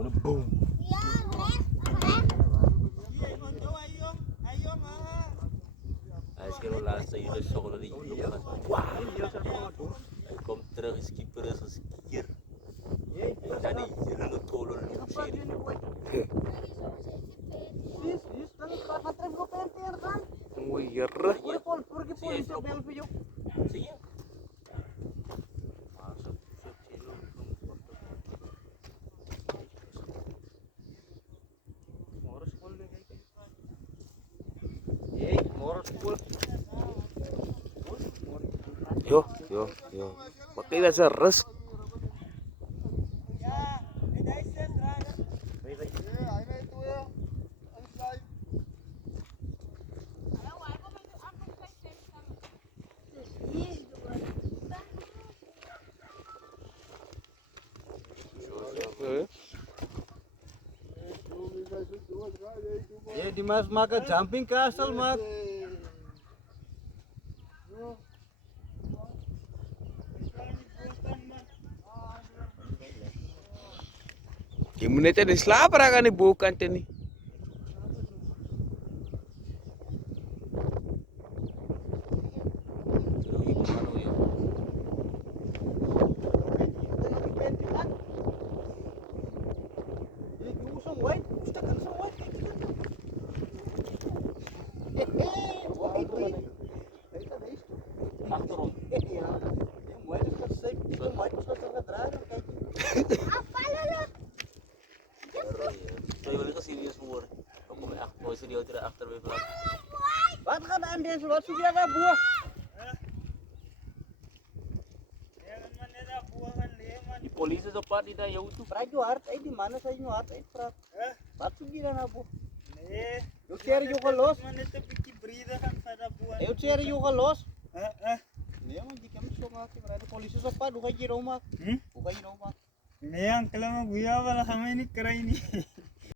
Gonna boom. Hij is geen laatste hier zo dat hij hij komt terug, is keeper is als kier. Dan die hier een tolo niet serie. Oei, jerre. Zie je? Yo. Pakai bahasa res. Di mas makan jumping castle mak. Gimana tadi selapar kan nih bukan tadi. Achterom. Zou jullie toch serieus worden? Dan kom je echt mooi serieus erachter weer vanaf. Wat gaat aan deze wat zoek jij daar boer? Die politie is op pad die naar jou toe. Praat je hard, die mannen zijn je hard uitpraat. Wat zoek je dan nou boer? Nee. Je ceren je gaan los. Maar net een beetje breder gaan verder boeren. Je ceren je gaan los. Nee man, die kan me zo maken. De politie is op pad, hoe ga je hier nou maken? Hoe ga je nou maken? Nee, uncle, maar goeie wel gaan wij niet krijgen.